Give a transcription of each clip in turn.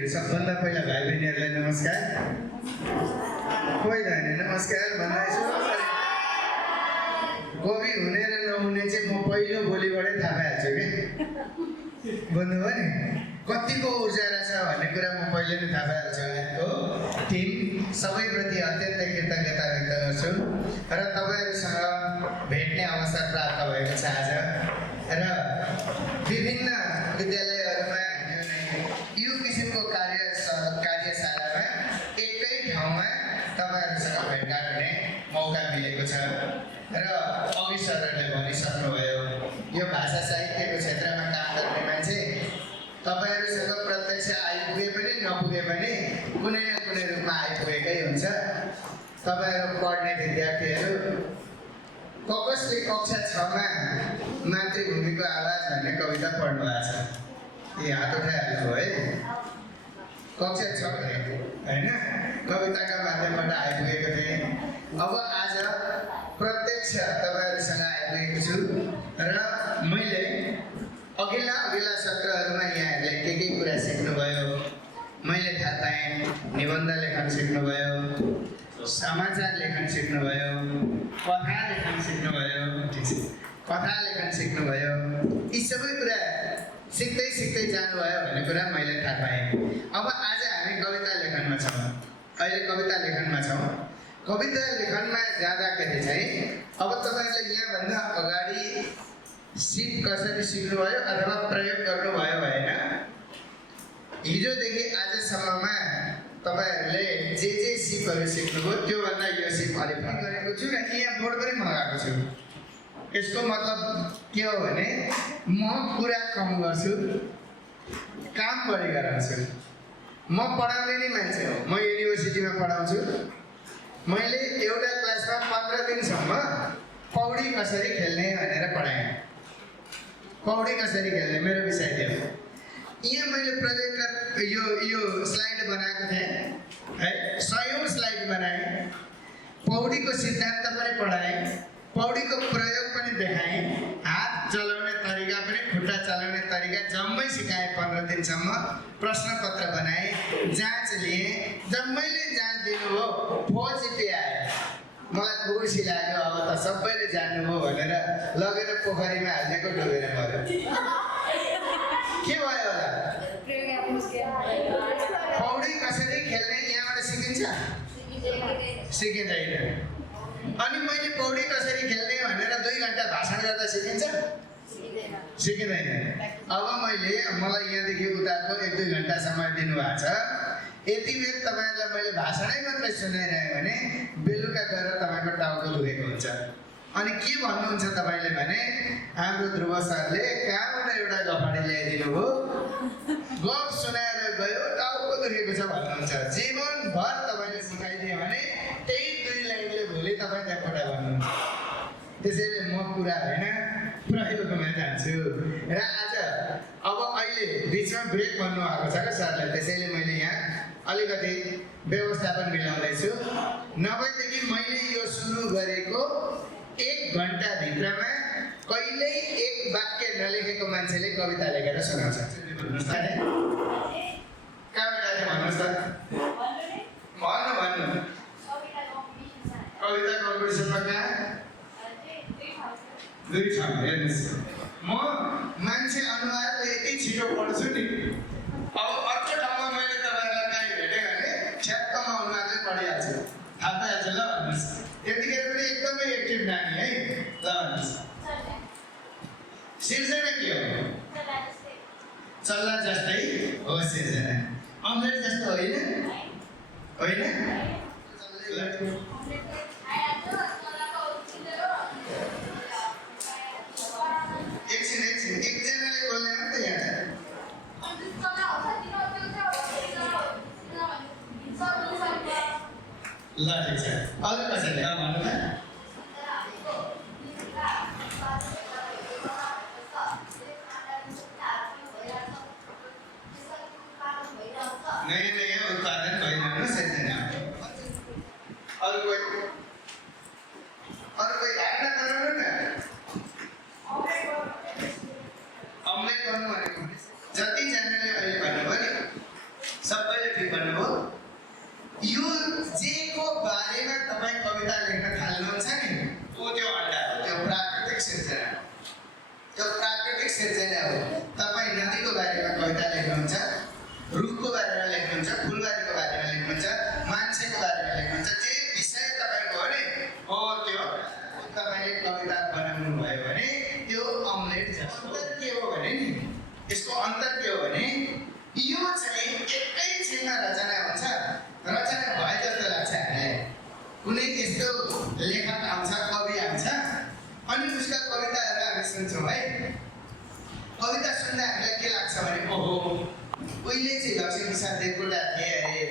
बहिनीहरू सबभन्दा पहिला भाइ बहिनीहरूलाई नमस्कार। कोही छैन नमस्कार भन्दा यसो कवि हुने र नहुने चाहिँ म पहिलो बोलीबाटै थाहा पाइहाल्छु कि बुझ्नुभयो नि कतिको ऊर्जा रहेछ भन्ने कुरा म पहिले नै थाहा पाइहाल्छु। यहाँको टिम सबैप्रति अत्यन्तै कृतज्ञता व्यक्त गर्छु र तपाईँहरूसँग भेट्ने अवसर प्राप्त भएको छ आज र विभिन्न विद्यालयहरूमा यो किसिमको कार्यशालामा एकै ठाउँमा तपाईँहरूसँग भेटघाट हुने मौका मिलेको छ र अघि सरहरूले भनिसक्नुभयो यो भाषा साहित्यको क्षेत्रमा काम गर्ने मान्छे तपाईँहरूसँग प्रत्यक्ष आइपुगे पनि नपुगे पनि कुनै न कुनै रूपमा आइपुगेकै हुन्छ। तपाईँहरू पढ्ने विद्यार्थीहरू कसले कक्षा 6मा मातृभूमिको आवाज भन्ने कविता पढ्नु भएको छ? ए हात उठाइहाल्नु है। कक्षा 6 होइन कविताका माध्यमबाट आइपुगेको थिएँ। अब आज प्रत्यक्ष तपाईँहरूसँग आइपुगेको छु र मैले अघिल्ला सत्रहरूमा यहाँहरूले के कुरा सिक्नुभयो मैले थाहा पाएँ। निबन्ध लेखन सिक्नुभयो, समाचार लेखन सिक्नुभयो, कथा लेखन सिक्नुभयो, ठिक छ कथा लेखन सिक्नुभयो। यी सबै कुरा सिक्दै जानुभयो भन्ने कुरा मैले थाहा पाएँ। अब आज हामी कविता लेखनमा छौँ। अहिले कविता लेखनमा छौँ। कविता लेखनमा जाँदाखेरि चाहिँ अब तपाईँहरूले यहाँभन्दा अगाडि सिप कसरी सिक्नुभयो अथवा प्रयोग गर्नुभयो भएन? हिजोदेखि आजसम्ममा तपाईँहरूले जे सिपहरू सिक्नुभयो त्योभन्दा यो सिप अलिक गरेको छु र यहाँ बोर्ड पनि मगाएको छु। यसको मतलब के हो भने म कुरा कम गर्छु, काम बढी गराउँछु। म पढाउने नै मान्छे हो। म युनिभर्सिटीमा पढाउँछु। मैले एउटा क्लासमा 15 दिनसम्म पौडी कसरी खेल्ने भनेर पढाएँ। पौडी कसरी खेल्ने मेरो विषय थियो। यहाँ मैले प्रोजेक्टर यो स्लाइड बनाएको थिएँ है, 100औं स्लाइड बनाएँ। पौडीको सिद्धान्त पनि पढाएँ, पौडीको प्रयोग पनि देखाएँ, हात चलाउने तरिका पनि खुट्टा चलाउने तरिका जम्मै सिकाएँ। 15 दिनसम्म प्रश्नपत्र बनाएँ, जाँच लिएँ। जब मैले जाँच दिनुभयो पोजिटिभ आयो। मलाई खुसी लाग्यो। अब त सबैले जान्नुभयो भनेर लगेर पोखरीमा हाल्नेको डुबेर मऱ्यो। के भयो होला? पौडी कसरी खेल्ने यहाँबाट सिकिन्छ? सिकिँदैन। अनि मैले पौडी कसरी खेल्ने भनेर 2 घन्टा भाषण गर्दा सिकिन्छ? सिकिँदैन। अब मलाई यहाँदेखि उताको 1-2 घन्टा समय दिनुभएको छ। यति बेर तपाईँहरूलाई मैले भाषणै मात्रै सुनाइरह्यो भने बेलुका गएर तपाईँको टाउको दुखेको हुन्छ। अनि के भन्नुहुन्छ तपाईँले भने हाम्रो ध्रुव सरले कहाँबाट एउटा गफाडी ल्याइदिनु भयो, गफ सुनाएर गयो, टाउको दुखेको छ भन्नुहुन्छ। जीवनभर तपाईँले सिकाइदियो भने त्यही 2 लाइनले भोलि तपाईँ त्यहाँबाट भन्नुहुन्छ। त्यसैले म कुरा होइन प्रयोगमा जान्छु। र आज अब अहिले बिचमा ब्रेक भन्नुभएको छ क्या सरले, त्यसैले मैले यहाँ अलिकति व्यवस्थापन मिलाउँदैछु। नभएदेखि मैले यो सुरु गरेको 1 घन्टाभित्रमा कहिल्यै 1 वाक्य नलेखेको मान्छेले कविता लेखेर सुनाउँछ। कहाँबाट भन्नुहोस् त? भन्नु कविता कम्पिटिसनमा कहाँ? 2 ठाउँ हेर्नुहोस्। म मान्छे अनुहारले यति छिटो पढ्छु नि। अब अर्को ठाउँमा मैले तपाईँहरूलाई कहीँ भेटेँ भने ठ्याक्कमा अनुहारले पढिहाल्छु, थाहा पाइहाल्छ। ल भन्नुहोस्। त्यतिखेर पनि एकदमै एक्टिभ नानी है। ल भन्नुहोस्। सिर्जना के हो? चल्ला जस्तै हो सिर्जना। अम्लेट जस्तो होइन? होइन? एकछिन एकजनाले बोल्ने मात्रै यहाँ। ल ठिक छ। अरू कसैले भन्नु त? नयाँ उत्पादन भइरहनु सिर्जना। अरू कोही ह्याक नगराउनु न। अम्लेट गर्नु भनेको जतिजनाले अहिले भन्नुभयो नि कसरी भन्नुभयो यो जेको बारेमा तपाईँ कविता लेख्न थाल्नुहुन्छ नि त्यो अड्डा हो, त्यो प्राकृतिक सिर्जना हो। त्यो प्राकृतिक सिर्जना हो। तपाईँ नदीको बारेमा कविता लेख्नुहुन्छ, रुखको बारेमा लेख्नुहुन्छ, फुलबारीको बारेमा लेख्नुहुन्छ, मान्छेको बारेमा लेख्नुहुन्छ, जे विषय तपाईँको हो नि हो त्यो तपाईँले कविता बनाउनु भयो भने त्यो अमलेट जस्तो। अन्तर के हो भने नि यसको अन्तर के हो भने यो चाहिँ एकैछिनमा रचना हुन्छ, रचना भए जस्तो लाग्छ हामीलाई। कुनै यस्तो लेखक आउँछ, कवि आउँछ अनि उसका कविताहरू हामी सुन्छौँ है। कविता सुन्दा हामीलाई के लाग्छ भने ओहो उहिले चाहिँ लक्ष्मीप्रसाद देवकोटा थिए अरे,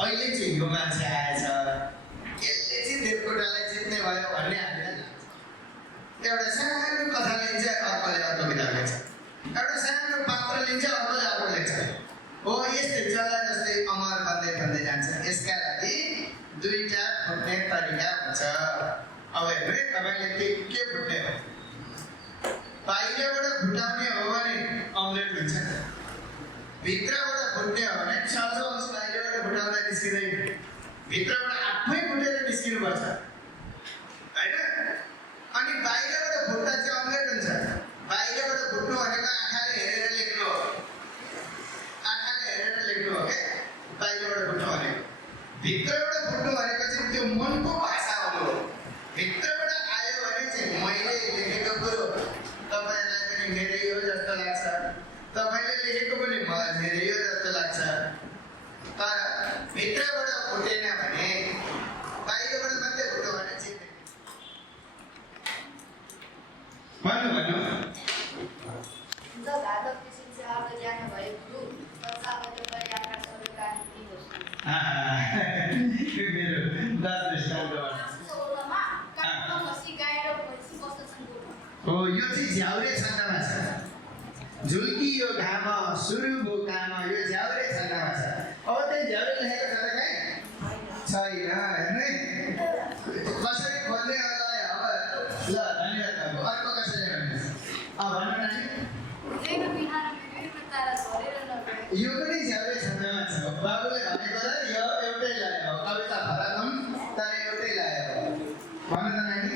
अहिले चाहिँ यो मान्छे आएछ, यसले चाहिँ देवकोटालाई जित्ने भयो भन्ने हामीलाई लाग्छ। एउटा सानो कथा लिन्छ, अर्कोले अर्को किताब लेख्छ, एउटा सानो पात्र लिन्छ, अर्कोले अर्को लेख्छ। हो यस्तै चला जस्तै अमर बन्दै बन्दै जान्छ। यसका लागि दुईटा फुट्ने तरिका हुन्छ। अब हेर्नु है तपाईँले के फुट्ने हो, बाहिरबाट फुटाउने हो भने अमलेट हुन्छ, भित्रबाट फुट्ने हो भने सहज बाहिरबाट फुटाउँदा निस्किँदैन, भित्रबाट आफै फुटेर निस्किनुपर्छ होइन। अनि बाहिरबाट फुट्दा चाहिँ अमलेट हुन्छ। बाहिरबाट फुट्नु भनेको आँखाले हेरेर लेख्नु हो, आँखाले हेरेर लेख्नु हो क्या बाहिरबाट फुट्नु भनेको। भित्रबाट फुट्नु भनेको चाहिँ त्यो मनको भाषा हो। भित्रबाट आयो भने चाहिँ मैले लेखेको कुरो तपाईँलाई पनि मेरै हो जस्तो लाग्छ, तपाईँले लेखेको पनि मलाई मेरै हो जस्तो लाग्छ। तर भित्रबाट फुटेन भने बाहिरबाट मात्रै फुट्यो भने चाहिँ भन्नु भन्नु मेरो 10 दृष्टान्त हो। यो चाहिँ झ्याउरे छन्दमा छ। झुल्कियो घाम सुरु भो काम, यो झ्याउरे छन्दमा छ। अब त्यही झ्याउरे लेखेको छ त कहीँ छैन। हेर्नु कसरी खोज्दै होला अब। ल धन्यवाद बाबु। अर्को कसरी भन्नुहोस्। भन्नु न यो पनि झ्याउरे छन्दमा छ। बाबुले भनेको त यो एउटै ल्यायो हो, कविता फरक हुन् तर एउटै ल्यायो हो। भन्नु त नानी।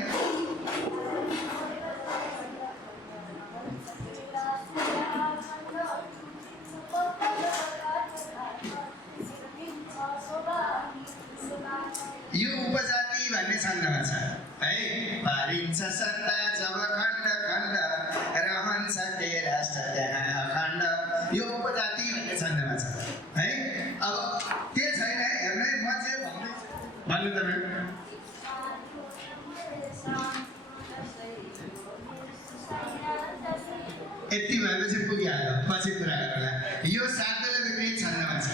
यो उपजाति भन्ने छन्दमा छ है। पारिन्छ सत्ता जब खण्ड खण्ड, रहन्छ के राष्ट्र त्यहाँ अखण्ड। यो उपजाति भन्ने छन्दमा छ है। अब त्यो छैन हेर्नु है, म चाहिँ भन्नु त यति भएपछि पुगिहाल्यो, पछि कुरा गरौँला। यो शार्दूले विपरीत छन्दमा छ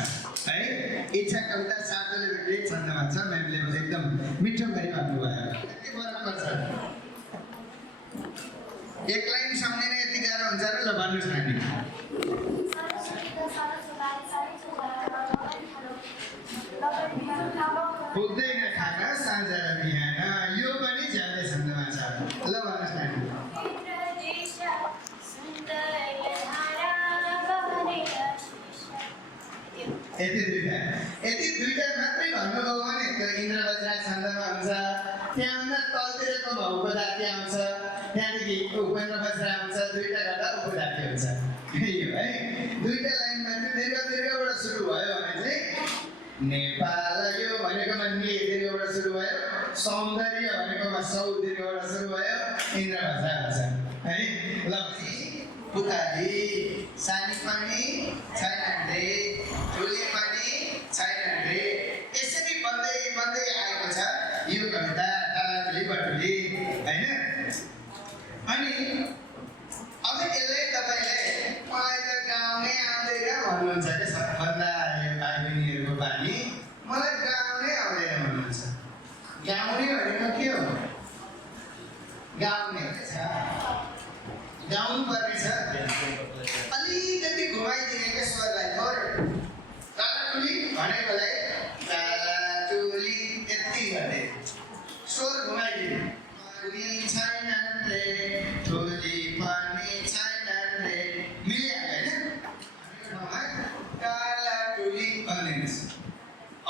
है। इच्छा कविता शार्दूले विपरीत छन्दमा छ। म्यामले एकदम मिठो गरी भन्नुभयो। यति फरक पर्छ। एक लाइन सम्झिन यति गाह्रो हुन्छ र। ल भन्नुहोस् नानी। पुग्दैन खाना साँझ र बिहान, यो पनि झ्याउरे छन्दमा छ। ल भन्नुहोस् नानी। यति दुईटा मात्रै भन्नुभयो भने त्यो इन्द्र वज्रा छन्दमा हुन्छ। त्यहाँभन्दा तलतिरको उपजाति आउँछ, त्यहाँदेखि उपेन्द्र वज्रा आउँछ, दुईटा गर्दा उपजाति हुन्छ। यो है दुईटा लाइन मात्रै दीर्घबाट सुरु भयो भने चाहिँ नेपाल यो भनेकोमा ने दीर्घबाट सुरु भयो, सौन्दर्य भनेकोमा सौ दीर्घबाट सुरु भयो, इन्द्र वज्रा हुन्छ है। ल पुकाली सानी पनि छैन रे, ठुली पनि छैन रे, यसरी बन्दै बन्दै आएको छ यो कविता टालाटुली बटुली होइन। अनि अब यसलाई तपाईँले मलाई त गाउँमै आउँदैन भन्नुहुन्छ क्या। सबभन्दा यो भाइ बहिनीहरूको बानी मलाई गाउँमै आउँदैन भन्नुहुन्छ। गाउने भनेको के हो? गाउने छ, गाउनु पर्ने छ। अलिकति घुमाइदिने क्या स्वरलाई। म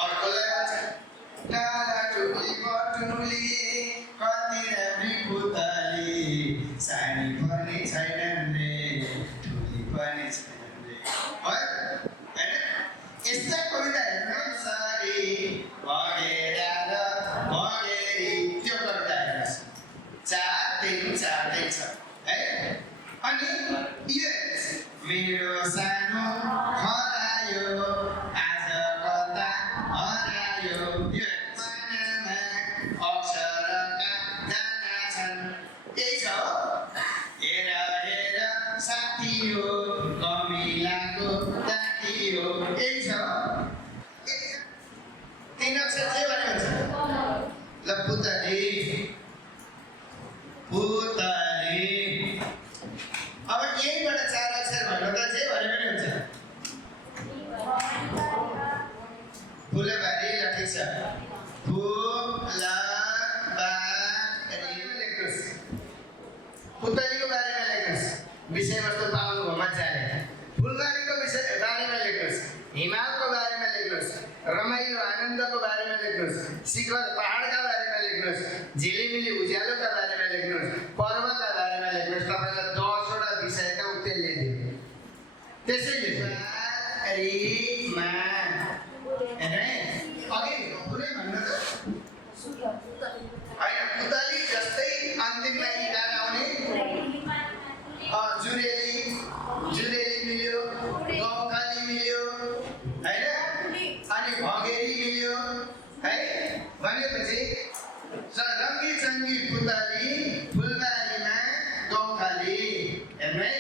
अर्कोलाई भन्छ टाढा टोली बटुली कति राम्री पुतली सानी पनि छैनन् रे ठुली पनि छैनन् रे हैन यस्ता कविताहरू सारी बगेर र बगेरी त्यो कविता हेर्नुहोस् 4-3 छ है अनि यो मेरो सानो हरायो आज कता हरायो यो पानामा अक्षरका दाना छन् यही छ हेर हेर साथी हो कमिलाको दाती हो यही छ 3 अक्षर के भने हुन्छ ल पुतली पुतली अब यहीबाट 4 अक्षर भन्नु त जे भने पनि हुन्छ फुलबारी ल ठिक छ फुलबारी लेख्नुस् पुतलीको बारेमा लेख्नुस् विषयवस्तु पाउनुभयो मजाले फुलबारीको बारेमा लेख्नुस् हिमालको बारेमा लेख्नुस् रमाइलो आनन्दको बारेमा लेख्नुस् शिखर पहाडका बारेमा लेख्नुस् झिलिमिली उज्यालोका बारेमा लेख्नुस् पर्वतका बारेमा लेख्नुस् तपाईलाई 10 वटा विषयका उत्तर लेखिदिनु त्यसैले मा अघि पुरै भन्नु त हैन पुतली जस्तै अन्तिममा इकार आउने जुरेली जुरेली मिल्यो गौखाली मिल्यो हैन अनि भगेरी मिल्यो है भनेपछि रङ्गी चङ्गी पुतली फुलबारीमा गौखाली हेर्नु है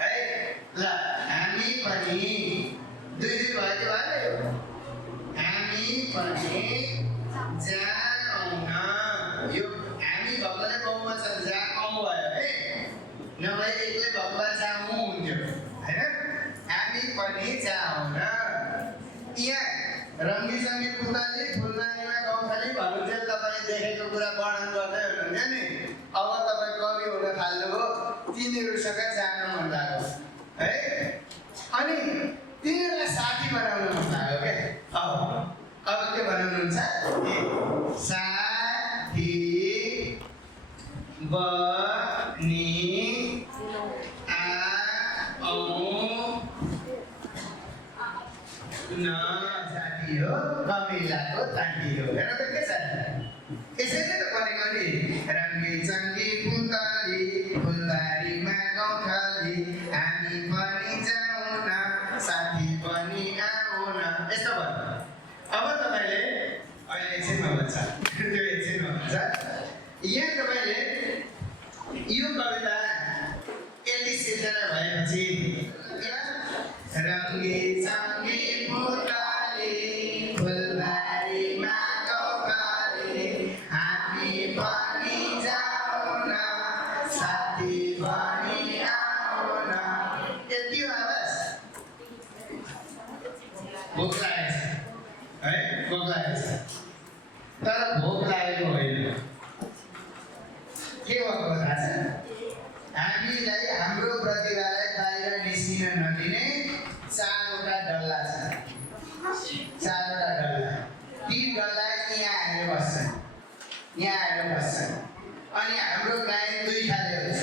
है ल हामी पनि दुई भएको भयो हामी पनि जाउँ यो हामी भक्तले गाउँमा छ जाउँ भयो है नभए एक्लै भक्तमा जाउँ हुन्थ्यो हैन हामी पनि जाउँ यहाँ रङ्गी सङ्गी पुतली फुलबारीमा गौखाली भन्नुहुन्थ्यो तपाईँले देखेको कुरा वर्णन गर्दै हुनुहुन्थ्यो नि अब तपाईँ कवि हुन थाल्नुभयो तिनीहरूसँग जान मन लाग्यो है अनि तिनीहरूलाई साथी बनाउन मन लाग्यो क्या अब के बनाउनुहुन्छ साथी बनी न साथी हो कमिलाको ताटी हो हेर त के छ यसैले त भनेको नि रङ्गी चङ्गी पुतली फुलबारीमा गौखाली हामी पनि जाउँ न साथी पनि आऊ न यस्तो भयो अब तपाईँले अहिले एकछिनमा भन्छ त्यो एकछिनमा भन्छ यहाँ तपाईँले यो कविता यति सिर्जना भएपछि रङ्गी चङ्गी पुतली फुलबारीमा गौखाली हामी पनि जाउँ न साथी पनि आऊ न यति हो आवाज भोक लागेको छ है भोक लागेको छ तर भोक लागेको होइन के भएको थाहा छ हामीलाई हाम्रो प्रतिभालाई बाहिर निस्किन नदिने 4 वटा डल्ला छ 4 वटा डल्ला ती डल्ला यहाँ आएर बस्छन् अनि हाम्रो गायन 2 खाले हुन्छ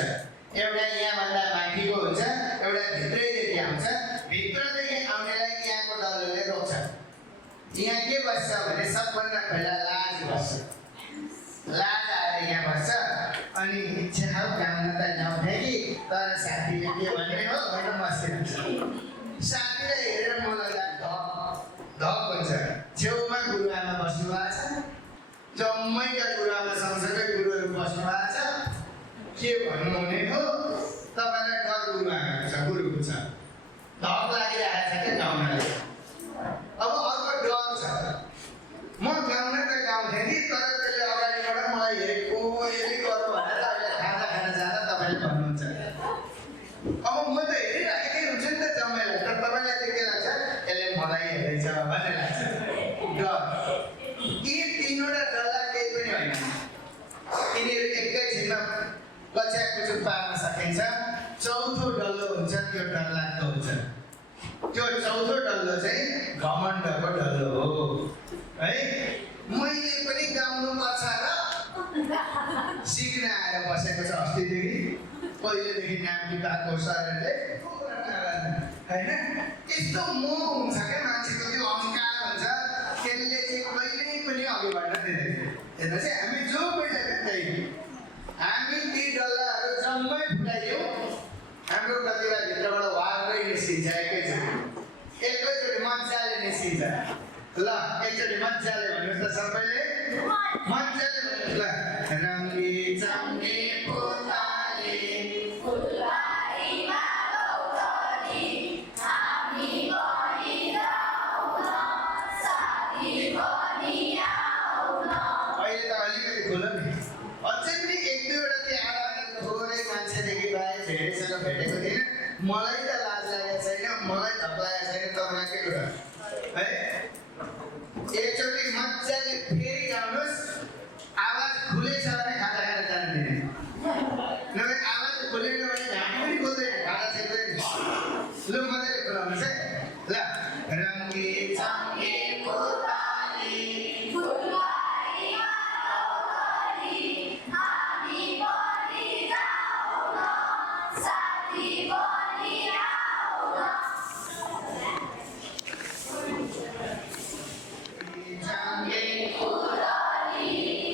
एउटा यहाँभन्दा माथिको हुन्छ एउटा भित्रैदेखि आउँछ भित्रदेखि आउनेलाई यहाँको डल्लाले रोक्छ यहाँ के बस्छ भने सबभन्दा पहिला लाज बस्छ लाज आएर यहाँ बस्छ अनि छेउ गाउन त ल्याउँथे कि तर साथीले के भने हो भनेर मस्ती हुन्छ साथीलाई हेरेर मलाई धक हुन्छ छेउमा गुरुआमा बस्नु भएको छ जम्मैका गुरुआमा सँगसँगै गुरुहरू बस्नु भएको छ के भन्नु हुने हो तपाईँलाई डर गुरुआमा छ गुरुको छ धक लागिरहेको छ क्या गाउनले अब अर्को डर छ म गाउन त गाउँथेँ नि तर त्यसले अगाडिबाट मलाई हेरेको यदि गर्नु भनेर अहिले खाजा खान जाँदा तपाईँले भन्नुहुन्छ अब म त हेरिराखेकै हुन्छु नि त जम्मैलाई तर तपाईँलाई चाहिँ के लाग्छ यसले मलाई हेर्दैछ भन्ने लाग्छ डर यी 3 वटा डल्ला केही पनि होइन यिनीहरू एकैछिनमा लच्याको पार्न सकिन्छ चौथो डल्लो हुन्छ हुन्छ त्यो डरलाग्दो हुन्छ। त्यो चौथो डल्लो चाहिँ घमण्डको डल्लो हो है। मैले पनि गाउनु पर्छ र सिक्न आएर बसेको छ अस्तिदेखि, पहिलेदेखि नाम टिपाएको सरहरूले होइन। यस्तो मोह हुन्छ क्या मान्छेको, त्यो अहङ्कार हुन्छ, त्यसले चाहिँ कहिल्यै पनि अघि बढ्न दिँदैन। हेर्नु चाहिँ हामी जो पहिला त्यही हामी ती डल्लाहरू जम्मै फुटाइदिउँ, हाम्रो प्रतिभाभित्रबाट वार्दै निस्किन्छ एकैचोटि मजाले निस्किन्छ। ल एकचोटि मजाले भन्नुहोस् त सबैले, मजाले भन्नुहोस् ल। रङ्गी चङ्गी फुलबारी फुलबारीमा गौरी हामी बनी जाउँ साथी बनी आउँ। अहिले त अलिकति खुल्यो नि, अझै पनि एक दुईवटा त्यहाँ थोरै मान्छेदेखि बाहेक धेरैसँग भेटेको थिएन। मलाई त लाज लागेको छैन, मलाई धप लागेको छैन, तपाईँलाई के कुरा है। एकचोटि मजाले फेरि गाउनुहोस्, आवाज खुलेछ भने खाजा खाएर जानु दिने, नभए आवाज खुलेन भने घाँटी पनि खोल्दैन, खाजा छेक्दैन। लु मजाले खुलाउनुहोस् है ल। रङ्गी चङ्गी फुलबारी फुलबारीमा गौरी हामी बनी जाउँ साथी बनी आउँ। चङ्गी फुलबारी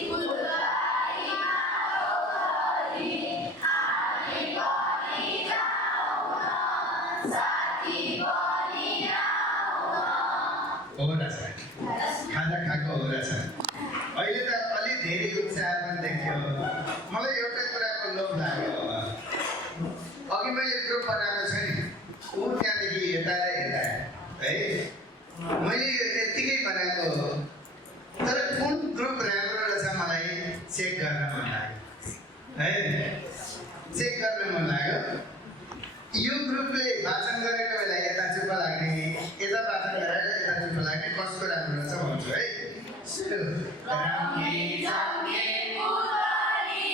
फुलबारीमा गौरी हामी बनी जाउँ साथी बनी आउँ। हो रहेछ, खाजा खाएको हो रहेछ। अहिले त अलिक धेरै उत्साह पनि देखियो। मलाई एउटा कुराको लोभ लाग्यो। अघि मैले ग्रुप बनाएको छु नि, ऊ त्यहाँदेखि यता र यता है, मैले यो यत्तिकै बनाएको हो। तर कुन ग्रुप राम्रो रहेछ मलाई चेक गर्न मन लाग्यो है, चेक गर्न मन लाग्यो। यो ग्रुपले भाषण गरेको बेला यता चुप्प लाग्ने, यता भाषण गरेर यता चुप्प लाग्ने, कसको राम्रो रहेछ भन्छु है। रङ्गी चङ्गी फुलबारी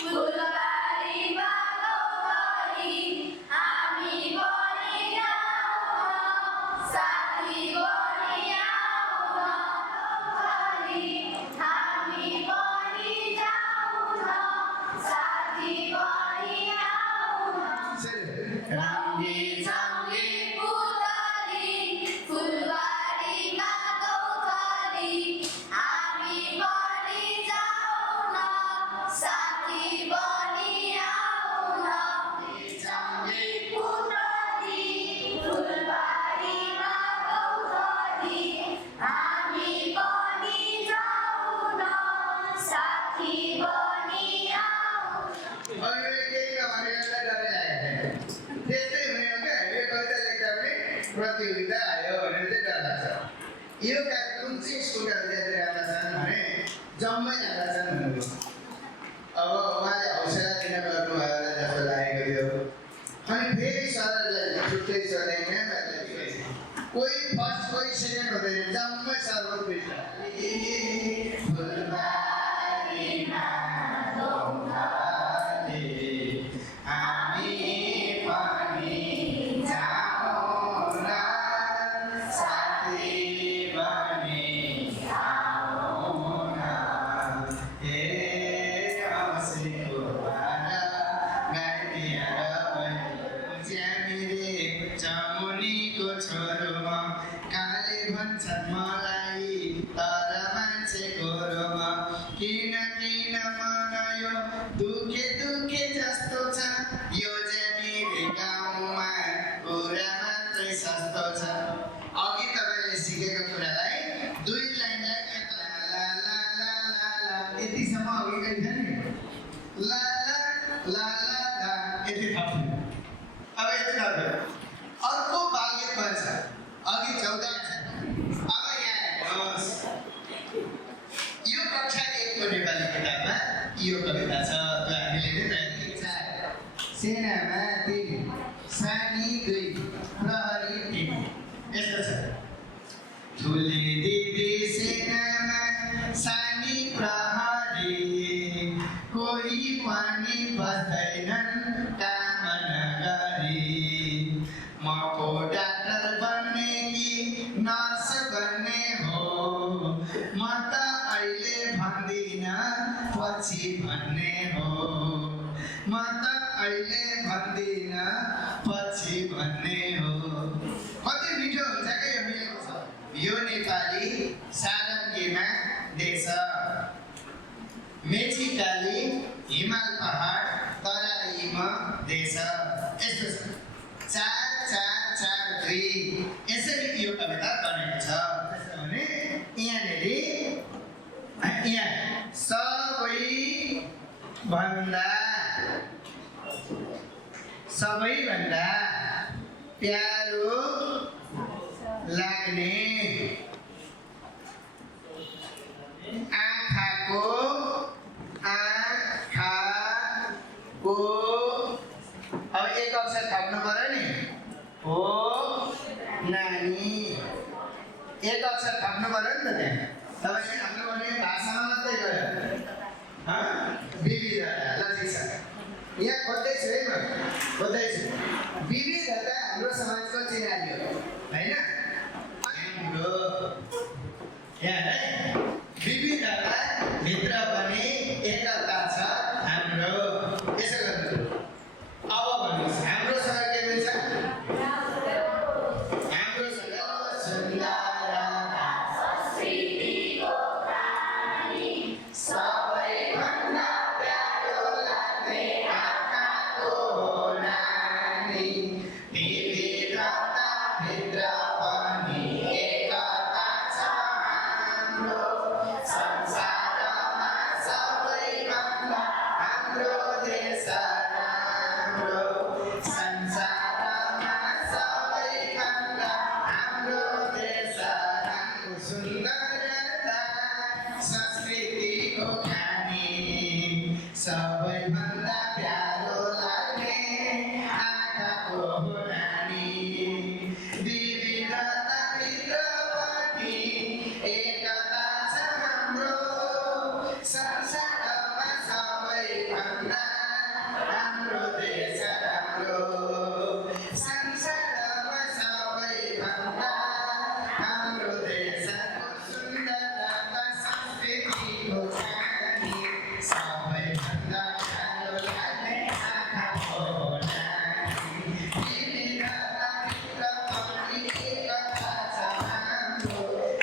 फुलबारीमा गौरी हामी बनी जाउँ साथी बनी आउँ। हामी बनी जाउँ साथी बनी आउँ। रङ्गी चङ्गी फुलबारी फुलबारीमा गौरी हामी बनी जाउँ साथी बनी आउँ। चङ्गी फुलबारी फुलबारीमा गौरी हामी बनी जाउँ साथी बनी आउँ। अहिले केही नभनेर डरै लागेको छैन, त्यस्तै हुने हो क्या। हामीले कविता लेख्दा पनि प्रतियोगिता आयो भनेर चाहिँ डर लाग्छ। यो कार्यक्रम चाहिँ स्कुलका विद्यार्थी राम्रा छन् भने जम्मै राम्रा छन् भन्नुभयो। अब उहाँले हौसला दिन गर्नुभयो जस्तो लागेको थियो। अनि फेरि सरहरूलाई छुट्टै सरले म्यामहरूलाई दिएछ, कोही फर्स्ट कोही सेकेन्ड हुँदैन, जम्मै सर्वोत्कृष्ट। फुलबारीमा गौरी हामी बनी जाउँ साथी बनी आउँ। हे औँसीको पारा गाइदिएर ज्यामिरे चमुनीको छोरो म काले भन्छन् म पो डाक्टर बन्ने कि नर्स बन्ने हो, म त अहिले भन्दिन पछि भन्ने हो, म त अहिले भन्दिन पछि भन्ने हो। कति मिठो हुन्छ के यो मिलेको छ। यो नेपाली सारङ्गीमा देश, मेची-काली हिमाल पहाड तराईमा देश। यस्तो छ 4-4-4-2 यसरी यो कविता बनेको छ। त्यसो भने यहाँनिर यहाँ सबैभन्दा प्यारो लाग्ने आँखाको अब एक अक्षर थप्नु पर्यो नि, हो नानी एक अक्षर थप्नु पर्यो नि त। त्यहाँ तपाईँले हाम्रो भने भाषामा मात्रै गयो विविधता। ल ठिक छ, यहाँ खोज्दैछु है, म खोज्दैछु। विविधता हाम्रो समाजको चिनारी हो होइन। हाम्रो यहाँ है विविधता भित्र पनि एकता छ हाम्रो। यसो गर्नु अब भन्नुहोस् हाम्रोसँग के भन्छ? हाम्रोसँग सुन्दर संस्कृतिको कहानी, सबैभन्दा प्यारो लाग्ने आँखाको नानी, विविधता भित्र पनि एकता छ हाम्रो। संसारमा सबैभन्दा हाम्रो देश राम्रो, संसारमा सबैभन्दा हाम्रो देश राम्रो। सुन्दरता संस्कृतिको खानी, सबैभन्दा प्यारो लाग्ने आँखाको नानी, विविधता भित्र पनि एकता छ हाम्रो। संसारमा सबैभन्दा हाम्रो देश राम्रो, संसारमा सबैभन्दा हाम्रो देशको सुन्दरता संस्कृतिको कहानी, सबैभन्दा प्यारो लाग्ने आँखाको नानी, विविधता भित्र पनि एकता छ हाम्रो।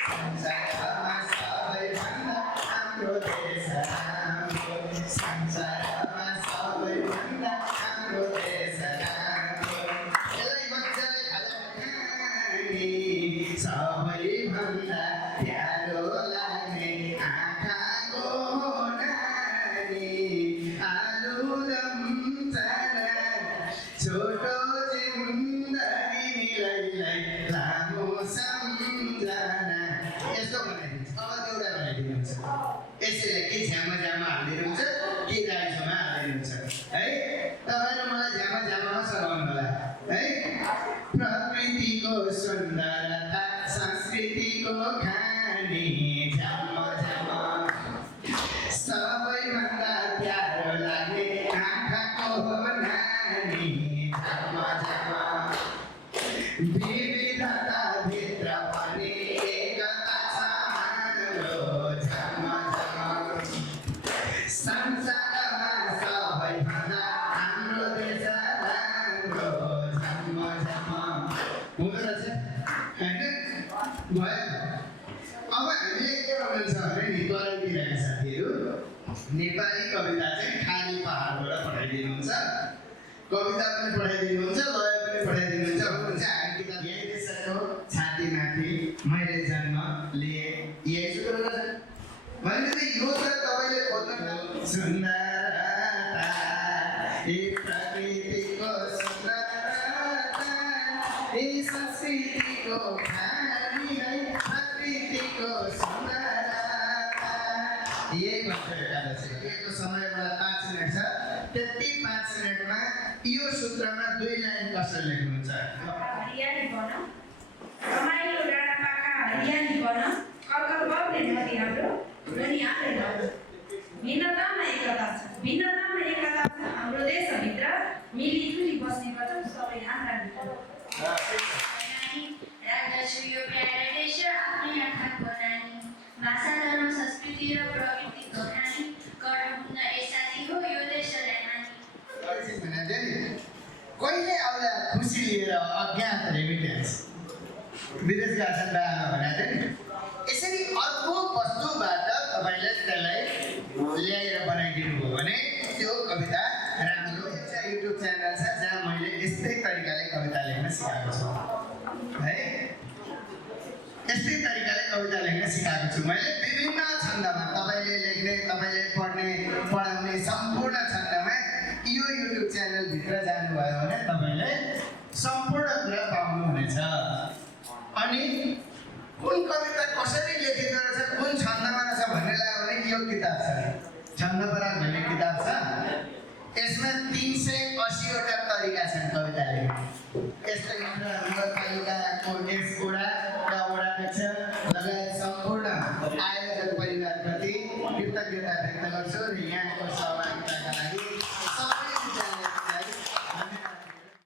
संसारमा सबैभन्दा हाम्रो देश राम्रो, संसारमा सबैभन्दा हाम्रो देश राम्रो। यसलाई मजाले खाजा खाने, सबैभन्दा प्यारो लाग्ने आँखाको नानी, आलुदम चाना छोटो जिन्दगीलाई लामो सम्झना। यस्तो बनाइदिन्छ। अब देउरा बनाइदिनुहुन्छ। यसैलाई के झ्यामा हालिदिनुहुन्छ कि राइसोमा हालिदिनुहुन्छ है। तपाईँले मलाई झ्यामा सघाउनु होला है। प्रकृतिको सुन्दरता संस्कृतिको खानी, झ्यामा सबैभन्दा प्यारो लाग्ने आँखाको नानी, झ्यामा विविधता भित्र पनि एकता छ हाम्रो। झ्यामा संसारमा सबैभन्दा हाम्रो देश राम्रो। झ्यामा हुँदो रहेछ होइन? भयो। अब हामीले के गर्नु छ भने नि तराईतिरका साथीहरू नेपाली कविता चाहिँ खाली पहाडबाट पठाइदिनुहुन्छ, कविता पनि पठाइदिनुहुन्छ, लय पनि पठाइदिनुहुन्छ। हुन्छ हामी किताब यही देशको छातीमाथि मैले जन्म लिएँ यही सुरु गर्छ भने चाहिँ यो त तपाईँले खोज्नु सुन्दरता ए प्रकृतिको सुन्दरता ए संस्कृतिको खानी है प्रकृतिको सुन्दरता। यही भन्छ एकादशीको समयबाट 5 मिनट छ। त्यति 5 मिनटमा यो सूत्रमा 2 लाइन कसरी लेख्नुहुन्छ? हरियाली बन रमाइलो डाँडापाखा हरियाली बन कर्कल बग्ने नदी हाम्रो ध्वनि आफै नद। भिन्नतामा एकता छ, भिन्नतामा एकता छ हाम्रो देशभित्र मिलिजुली बस्ने गर्छौँ सबै हाम्रा भित्र। नानी राख्दछु यो प्यारा देश आफ्नै आँखाको नानी भाषा धर्म संस्कृति र प्रकृतिको खानी गर्नुहुन्न ए साथी हो यो देशलाई हानी एकछिन भने नि कहिले आउला खुसी लिएर अज्ञात रेमिटेन्स विदेश जान्छन् बामा भने नि यसरी अर्को वस्तुबाट तपाईँले त्यसलाई ल्याएर बनाइदिनु भयो भने त्यो कविता राम्रो हुन्छ। युट्युब च्यानल छ जहाँ मैले यस्तै तरिकाले कविता लेख्न सिकाएको छु है, यस्तै तरिकाले कविता लेख्न सिकाएको छु मैले विभिन्न छन्दमा। तपाईँले लेख्ने, तपाईँले पढ्ने, पढाउने सम्पूर्ण छन्दमा यो युट्युब च्यानलभित्र जानुभयो भने तपाईँले सम्पूर्ण कुरा पाउनुहुनेछ। अनि कुन कविता कसरी लेखिँदो रहेछ, कुन छन्दमा रहेछ भन्ने लाग्यो भने यो किताब छ, छन्दपराग भन्ने किताब छ। यसमा 380वटा तरिका छन् कविता लेख्ने। यसले नगरपालिकाको वडा अध्यक्ष लगायत सम्पूर्ण आयोजक परिवारप्रति कृतज्ञता व्यक्त गर्छु र यहाँको